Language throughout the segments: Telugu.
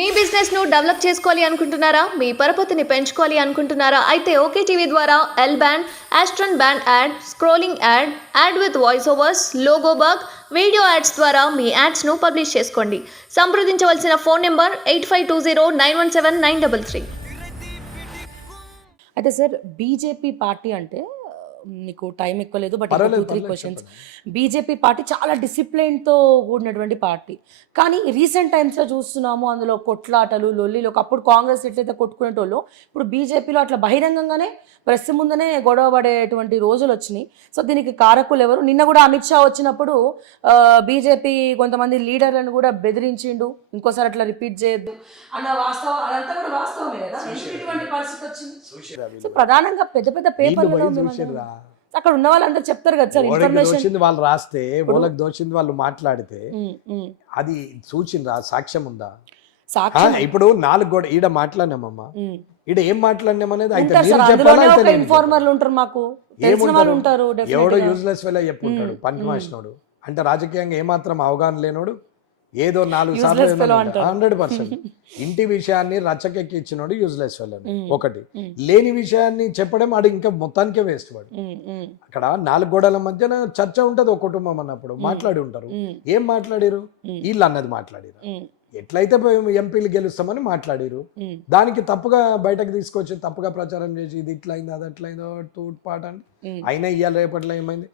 మీ బిజినెస్ ను డెవలప్ చేసుకోవాలి అనుకుంటున్నారా? మీ పరపతిని పెంచుకోవాలి అనుకుంటున్నారా? అయితే ఓకే టీవీ ద్వారా L band, Aston band ad, scrolling ad, ad with voice overs, logo bug, video ads ద్వారా మీ యాడ్స్ ను పబ్లిష్ చేసుకోండి. సంప్రదించవలసిన ఫోన్ నెంబర్ 8520917933. అయితే సార్ బీజేపీ పార్టీ అంటే మీకు టైం ఎక్కువ లేదు బట్ 2-3 క్వశ్చన్స్. బీజేపీ పార్టీ చాలా డిసిప్లిన్తో కూడినటువంటి పార్టీ, కానీ రీసెంట్ టైమ్స్లో చూస్తున్నాము అందులో కొట్లాటలు, లొల్లిలు. ఒకప్పుడు కాంగ్రెస్ ఎట్లయితే కొట్టుకునేటోళ్ళు ఇప్పుడు బీజేపీలో అట్లా బహిరంగంగానే ప్రెస్ ముందనే గొడవ పడేటువంటి రోజులు వచ్చినాయి. సో దీనికి కారకులు ఎవరు? నిన్న కూడా అమిత్ షా వచ్చినప్పుడు బీజేపీ కొంతమంది లీడర్లను కూడా బెదిరించిండు, ఇంకోసారి అట్లా రిపీట్ చేయొద్దు అన్న వాస్తవం, అదంతా కూడా వాస్తవమే కదా. ఇటువంటి పరిస్థితి వచ్చింది. సో ప్రధానంగా పెద్ద పెద్ద పేపర్లలో అక్కడ ఉన్న వాళ్ళందరూ చెప్తారు కదా సార్, ఇన్ఫర్మేషన్ వాళ్ళు రాస్తే వాళ్ళకి దోచింది వాళ్ళు మాట్లాడితే అది సూచిందా? సాక్ష్యం ఉందా? సాక్ష్యం ఇప్పుడు 4 గోడ ఈడ మాట్లాడినామమ్మా, ఈడ ఏం మాట్లాడినామనేది అయితే ఇన్ఫార్మర్లు ఉంటారు, మాకు తెలిసిన వాళ్ళు ఉంటారు. ఎవడో యూజ్లెస్ వెళ్ళ చెప్పుకుంటాడు, పనికి మాసినోడు అంటే రాజకీయంగా ఏమాత్రం అవగాహన లేనోడు, ఏదో 4 సార్లు 100%. ఇంటి విషయాన్ని రచ్చకెక్కి ఇచ్చినోడు యూజ్లెస్ వెళ్ళను. ఒకటి లేని విషయాన్ని చెప్పడం ఆడు ఇంకా మొత్తానికే వేస్ట్ వాడు. అక్కడ 4 గోడల మధ్యన చర్చ ఉంటది ఒక కుటుంబం అన్నప్పుడు, మాట్లాడి ఉంటారు. ఏం మాట్లాడిరు? వీళ్ళు అన్నది మాట్లాడిరు. ఎట్లయితే ఎంపీలు గెలుస్తామని మాట్లాడిరు, దానికి తప్పుగా బయటకు తీసుకొచ్చి తప్పుగా ప్రచారం చేసి ఇది ఇట్లయింది అది అట్లయిందో తూట్పాట అని. అయినా ఇవాళ రేపట్లో ఏమైంది?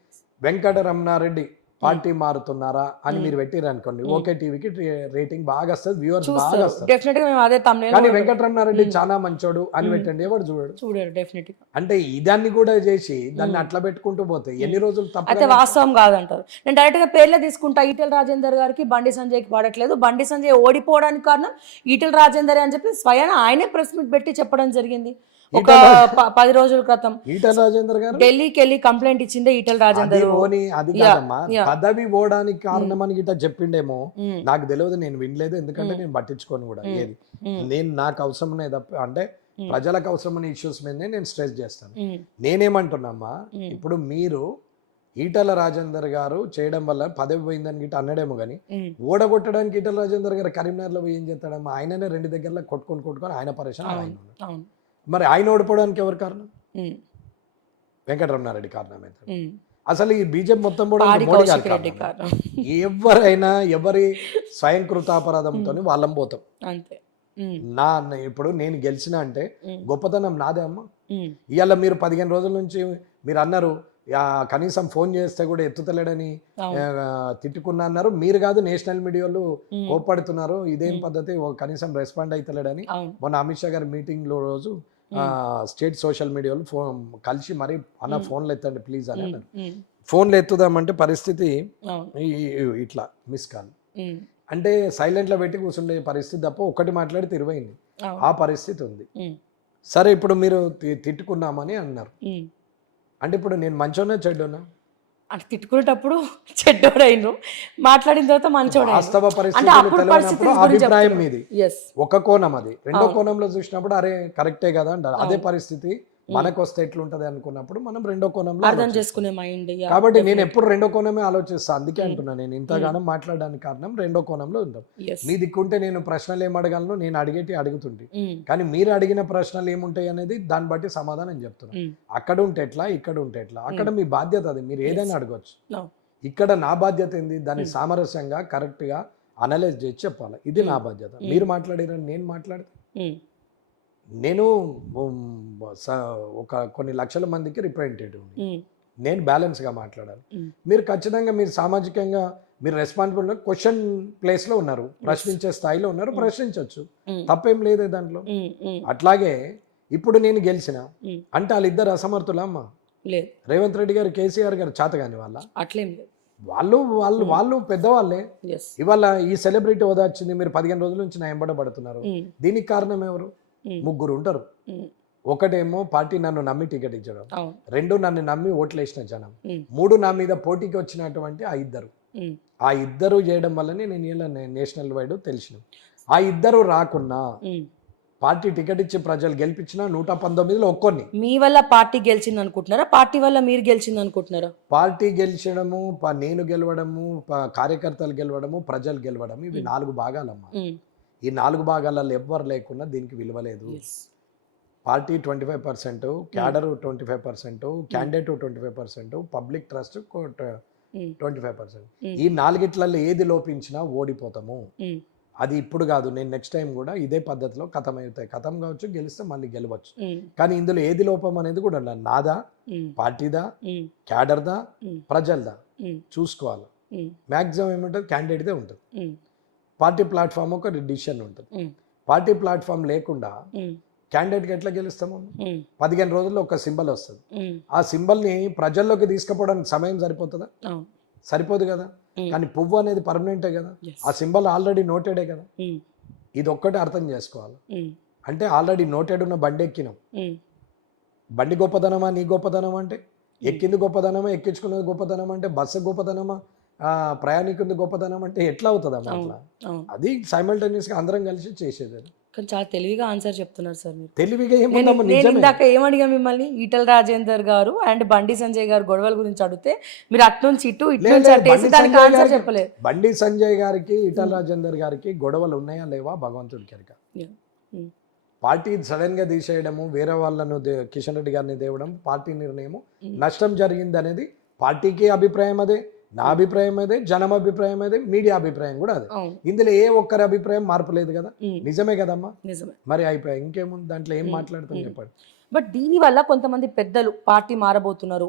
వెంకటరమణారెడ్డి పార్టీ మారుతున్నారా అని మీరు పెట్టిరు అనుకోండి, ఓకే టీవీకి రేటింగ్ బాగా వస్తుంది, వ్యూవర్స్ బాగా వస్తారు. కానీ వెంకటరమణారెడ్డి చాలా మంచోడు అని పెట్టండి, ఎవరు చూడరు డెఫినెట్. అంటే ఇదాన్ని కూడా చేసి దాన్ని అట్లా పెట్టుకుంటూ పోతే ఎన్ని రోజులు తప్ప. అయితే వాస్తవం కాదంటారు. నేను డైరెక్ట్ గా పేర్లే తీసుకుంటా. ఈటెల రాజేందర్ గారికి బండి సంజయ్కి పడట్లేదు, బండి సంజయ్ ఓడిపోవడానికి కారణం ఈటెల రాజేందర్ అని చెప్పి స్వయాన ఆయనే ప్రెస్ మీట్ పెట్టి చెప్పడం జరిగింది. ఒక 10 రోజుల క్రితం ఈటెల రాజేందర్ గారు ఢిల్లీకి వెళ్ళి కంప్లైంట్ ఇచ్చిందే ఈటెల రాజేందర్. అది కాదమ్మా, పదవి పోవడానికి కారణం అని గిట్ట చెప్పిండేమో నాకు తెలియదు, నేను వినలేదు. ఎందుకంటే నేను పట్టించుకోను కూడా ఏది. నేను నాకు అవసరమనే తప్ప అంటే ప్రజలకు అవసరమైన ఇష్యూస్ మీదనే నేను స్ట్రెస్ చేస్తాను. నేనేమంటున్నామ్మా, ఇప్పుడు మీరు ఈటెల రాజేందర్ గారు చేయడం వల్ల పదవి పోయిందని గిట్ట అన్నడేమో కానీ ఓడగొట్టడానికి ఈటెల రాజేందర్ గారు కరీంనగర్లో పోయి ఏం చేస్తాడమ్మా? ఆయననే 2 దగ్గరలో కొట్టుకొని ఆయన పరిశ్రమ ఆయన. మరి ఆయన ఓడిపోవడానికి ఎవరు కారణం? వెంకటరమణారెడ్డి కారణం అయితే. అసలు ఈ బీజేపీ మొత్తం కూడా మోడీ గారు కారణం. ఎవరైనా ఎవరి స్వయంకృతాపరాధంతో వాళ్ళం పోతాం. నా ఇప్పుడు నేను గెలిచిన అంటే గొప్పతనం నాదే అమ్మ. ఇవాళ మీరు 15 రోజుల నుంచి మీరు అన్నారు కనీసం ఫోన్ చేస్తే కూడా ఎత్తుతలేడని తిట్టుకున్నా అన్నారు. మీరు కాదు, నేషనల్ మీడియాలో కోప్పడుతున్నారు, ఇదేం పద్ధతి, కనీసం రెస్పాండ్ అవుతలేడని. మొన్న అమిత్ షా గారి మీటింగ్ లో రోజు స్టేట్ సోషల్ మీడియాలో ఫోన్ కలిసి మరి అన్న ఫోన్లు ఎత్తండి ప్లీజ్ అని అన్నారు. ఫోన్లు ఎత్తుదామంటే పరిస్థితి ఇట్లా మిస్ కాల్ అంటే సైలెంట్ లో పెట్టి కూర్చుండే పరిస్థితి తప్ప ఒకటి మాట్లాడితే 20 ఆ పరిస్థితి ఉంది. సరే ఇప్పుడు మీరు తిట్టుకున్నామని అన్నారు అంటే ఇప్పుడు నేను మంచోనా చెడ్డోనా? అంటే తిట్టుకునేటప్పుడు చెడ్డోడైన, మాట్లాడిన తర్వాత మంచోడు. వాస్తవ పరిస్థితులు అభిప్రాయం మీది ఒక కోణం, అది రెండో కోణంలో చూసినప్పుడు అరే కరెక్టే కదా అంటారు. అదే పరిస్థితి మనకు వస్తే ఎట్లుంటది అనుకున్నప్పుడు మనం రెండో కోణంలో అర్థం చేసుకునే మైండ్. కాబట్టి నేను ఎప్పుడు రెండో కోణమే ఆలోచిస్తాను. అందుకే అంటున్నా నేను ఇంతగానం మాట్లాడడానికి కారణం రెండో కోణంలో ఉంటాం. మీ దిక్కుంటే నేను ప్రశ్నలు ఏం అడగలను, నేను అడుగుతుంటే, కానీ మీరు అడిగిన ప్రశ్నలు ఏముంటాయి అనేది దాన్ని బట్టి సమాధానం చెప్తున్నాను. అక్కడ ఉంటే ఎట్లా, ఇక్కడ ఉంటే ఎట్లా, అక్కడ మీ బాధ్యత అది, మీరు ఏదైనా అడగచ్చు. ఇక్కడ నా బాధ్యత ఏంది, దాన్ని సామరస్యంగా కరెక్ట్ గా అనలైజ్ చేసి చెప్పాలి. ఇది నా బాధ్యత. మీరు మాట్లాడిరని నేను మాట్లాడితే నేను ఒక కొన్ని లక్షల మందికి రిప్రజెంటేటివ్, నేను బ్యాలెన్స్గా మాట్లాడాలి. మీరు ఖచ్చితంగా మీరు సామాజికంగా మీరు రెస్పాన్సిబుల్ క్వశ్చన్ ప్లేస్లో ఉన్నారు, ప్రశ్నించే స్థాయిలో ఉన్నారు, ప్రశ్నించవచ్చు, తప్పేం లేదే దాంట్లో. అట్లాగే ఇప్పుడు నేను గెలిచిన అంటే వాళ్ళిద్దరు అసమర్థులా అమ్మా? రేవంత్ రెడ్డి గారు, కేసీఆర్ గారు చేతగాని వాళ్ళ? అట్లేం లేదు, వాళ్ళు పెద్దవాళ్ళే. ఇవాళ ఈ సెలబ్రిటీ హోదా వచ్చింది, మీరు 15 రోజుల నుంచి నా ఎంబడబడుతున్నారు. దీనికి కారణం ఎవరు? 3 ఉంటారు. ఒకటేమో పార్టీ నన్ను నమ్మి టికెట్ ఇచ్చడం, 2 నన్ను నమ్మి ఓట్లు వేసిన జనం, 3 నా మీద పోటీకి వచ్చినటువంటి ఆ ఇద్దరు చేయడం వల్లనే నేను ఇలా నేషనల్ వైడ్ తెలిసిన. ఆ ఇద్దరు రాకున్నా పార్టీ టికెట్ ఇచ్చి ప్రజలు గెలిపించిన 119లో ఒక్కొన్ని. మీ వల్ల పార్టీ గెలిచింది అనుకుంటున్నారా, పార్టీ వల్ల మీరు గెలిచింది అనుకుంటున్నారా? పార్టీ గెలిచడము, నేను గెలవడము, కార్యకర్తలు గెలవడము, ప్రజలు గెలవడము, ఇవి 4 భాగాలమ్మా. ఈ 4 భాగాలలో ఎవ్వరు లేకుండా దీనికి విలువ లేదు. Party 25%, cadre 25%, candidate 25%, public trust 25%. ఈ 4గిట్లలో ఏది లోపించినా ఓడిపోతాము. అది ఇప్పుడు కాదు, నేను నెక్స్ట్ టైం కూడా ఇదే పద్ధతిలో కథం అవుతాయి. కథం కావచ్చు, గెలిస్తే మళ్ళీ గెలవచ్చు. కానీ ఇందులో ఏది లోపం అనేది కూడా ఉండాలి. నాదా, పార్టీదా, క్యాడర్దా, ప్రజలదా చూసుకోవాలి. మ్యాక్సిమం ఏముంటుంది, క్యాండిడేట్దే ఉంటుంది. పార్టీ ప్లాట్ఫామ్ ఒక డిసిషన్ ఉంటుంది. పార్టీ ప్లాట్ఫామ్ లేకుండా క్యాండిడేట్కి ఎట్లా గెలుస్తాము? 15 రోజుల్లో ఒక సింబల్ వస్తుంది. ఆ సింబల్ని ప్రజల్లోకి తీసుకుపోవడానికి సమయం సరిపోతుందా? సరిపోదు కదా. కానీ పువ్వు అనేది పర్మనెంటే కదా, ఆ సింబల్ ఆల్రెడీ నోటెడే కదా. ఇది ఒక్కటే అర్థం చేసుకోవాలి. అంటే ఆల్రెడీ నోటెడ్ ఉన్న బండి ఎక్కినాం. బండి గొప్పదనమా, నీ గొప్పదనమా అంటే? ఎక్కింది గొప్పదనమా, ఎక్కించుకున్నది గొప్పదనం అంటే? బస్సు గొప్పదనమా, ప్రయాణికుడి గొప్పదనం అంటే? ఎట్లా అవుతుందమ్మా అట్లా? అది సైమల్టేనియస్గా అందరం కలిసి చేసేది. కానీ చాలా తెలివిగా ఆన్సర్ చెప్తున్నారు సార్ మీరు. తెలివిగా నేను ఇందాక ఏమడిగా మిమ్మల్ని, ఈటల రాజేందర్ గారు అండ్ బండి సంజయ్ గారు గొడవల గురించి అడిగితే మీరు అట్నుంచి ఇటు నుంచి అట్టేసి దానికి ఆన్సర్ చెప్పలేదు. బండి సంజయ్ గారికి, ఈటల రాజేందర్ గారికి గొడవలు ఉన్నాయా లేవా భగవంతుడికి ఎరుక. పార్టీ సడన్ గా తీసేయడము, వేరే వాళ్ళను కిషన్ రెడ్డి గారిని తేవడం పార్టీ నిర్ణయము. నష్టం జరిగింది అనేది పార్టీకి అభిప్రాయం అదే, నా అభిప్రాయం అదే, జనం అభిప్రాయం అదే, మీడియా అభిప్రాయం కూడా అదే. ఇందులో ఏ ఒక్కరి అభిప్రాయం మార్పు లేదు కదా. నిజమే కదమ్మా. నిజమే. మరి అయిపోయాయి, ఇంకేముంది దాంట్లో, ఏం మాట్లాడుతాం చెప్పండి. బట్ దీనివల్ల కొంతమంది పెద్దలు పార్టీ మారబోతున్నారు,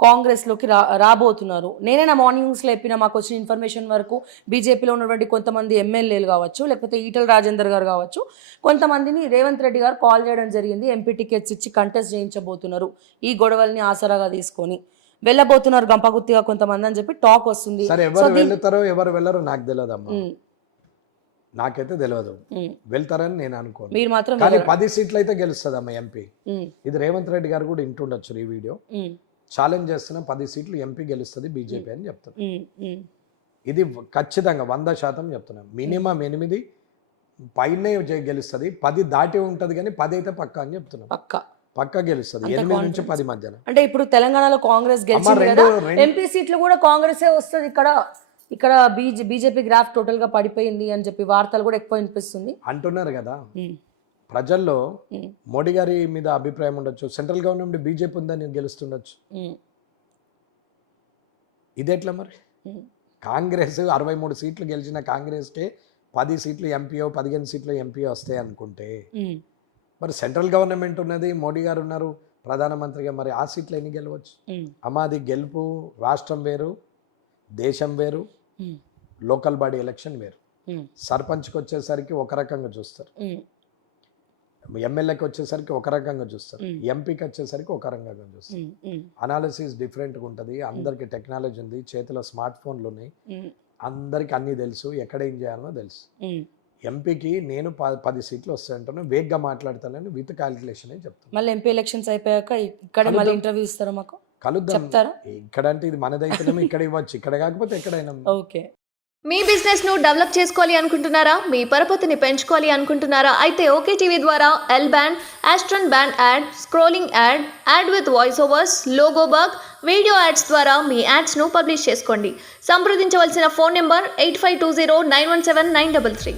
కాంగ్రెస్లోకి రాబోతున్నారు. నేనే నా మార్నింగ్ న్యూస్లో చెప్పిన, మాకు వచ్చిన ఇన్ఫర్మేషన్ వరకు బీజేపీలో ఉన్నటువంటి కొంతమంది ఎమ్మెల్యేలు కావచ్చు, లేకపోతే ఈటల రాజేందర్ గారు కావచ్చు, కొంతమందిని రేవంత్ రెడ్డి గారు కాల్ చేయడం జరిగింది. ఎంపీ టికెట్స్ ఇచ్చి కంటెస్ట్ చేయించబోతున్నారు, ఈ గొడవల్ని ఆసరాగా తీసుకొని వెళ్ళబోతున్నారు గంపగుత్తిగా కొంతమంది అని చెప్పి టాక్ వస్తుంది. సరే, ఎవరు వెళ్తారో ఎవరు వెళ్ళరో నాకు తెలియదు అమ్మా, నాకైతే తెలియదు. వెళ్తారని నేను అనుకోను. మీరు మాత్రం కానీ 10 సీట్లు అయితే గెలుస్తుంది అమ్మ ఎంపీ. ఇది రేవంత్ రెడ్డి గారు కూడా ఇంటుండొచ్చు ఈ వీడియో. ఛాలెంజ్ చేస్తున్న 10 సీట్లు ఎంపీ గెలుస్తుంది బీజేపీ అని చెప్తాను. ఇది ఖచ్చితంగా 100% చెప్తున్నాను. మినిమం 8 పైనే గెలుస్తుంది. 10 దాటి ఉంటుంది కానీ 10 అయితే పక్కా అని చెప్తున్నాను. పక్కా గెలుస్తుంది 8 నుంచి 10 మధ్యన. అంటే ఇప్పుడు తెలంగాణలో కాంగ్రెస్ గెలిచింది కదా, ఎంపీ సీట్లు కూడా కాంగ్రెసే వస్తుంది. ఇక్కడ బీజేపీ గ్రాఫ్ టోటల్ గా పడిపోయింది అని చెప్పి వార్తలు కూడా ఎక్కువ వినిపిస్తుంది అంటున్నారు కదా. ప్రజల్లో మోడీ గారి మీద అభిప్రాయం ఉండొచ్చు, సెంట్రల్ గవర్నమెంట్ బీజేపీ ఉందని గెలుస్తుండొచ్చు. ఇదెట్లా మరి? కాంగ్రెస్ 63 సీట్లు గెలిచిన కాంగ్రెస్కే 10 సీట్లు ఎంపీఓ, 15 సీట్లు ఎంపీఓ వస్తాయి అనుకుంటే, మరి సెంట్రల్ గవర్నమెంట్ ఉన్నది, మోడీ గారు ఉన్నారు ప్రధానమంత్రిగా, మరి ఆ సీట్లు ఎన్ని గెలవచ్చు అమ్మా? అది గెలుపు రాష్ట్రం వేరు, దేశం వేరు, లోకల్ బాడీ ఎలక్షన్ వేరు. సర్పంచ్కి వచ్చేసరికి ఒక రకంగా చూస్తారు, ఎమ్మెల్యేకి వచ్చేసరికి ఒక రకంగా చూస్తారు, ఎంపీకి వచ్చేసరికి ఒక రకంగా చూస్తారు. అనాలిసిస్ డిఫరెంట్గా ఉంటుంది. అందరికి టెక్నాలజీ ఉంది, చేతిలో స్మార్ట్ ఫోన్లు ఉన్నాయి, అందరికి అన్నీ తెలుసు, ఎక్కడ ఏం చేయాలో తెలుసు. ఎంపీకి నేను 10 సీట్లు వస్తాయంటాను, వేగ్గా మాట్లాడతానని విత్ క్యాలిక్యులేషన్ అని చెప్తాను. మళ్ళీ ఎంపీ ఎలక్షన్స్ అయిపోయాక ఇక్కడ మళ్ళీ ఇంటర్వ్యూ ఇస్తారా? మాకు కలుద్దాం. ఇక్కడ అంటే ఇది మనదైతేనేమో ఇక్కడ ఇవ్వచ్చు, ఇక్కడ కాకపోతే ఎక్కడైనా. ఓకే. మీ బిజినెస్ ను డెవలప్ చేసుకోవాలి అనుకుంటున్నారా? మీ పరపతిని పెంచుకోవాలి అనుకుంటున్నారా? అయితే ఓకే టీవీ ద్వారా L band, Aston band ad, scrolling ad, ad with voice overs, logo bug, video ads ద్వారా మీ యాడ్స్ ను పబ్లిష్ చేసుకోండి. సంప్రదించవలసిన ఫోన్ నెంబర్ 8520917933.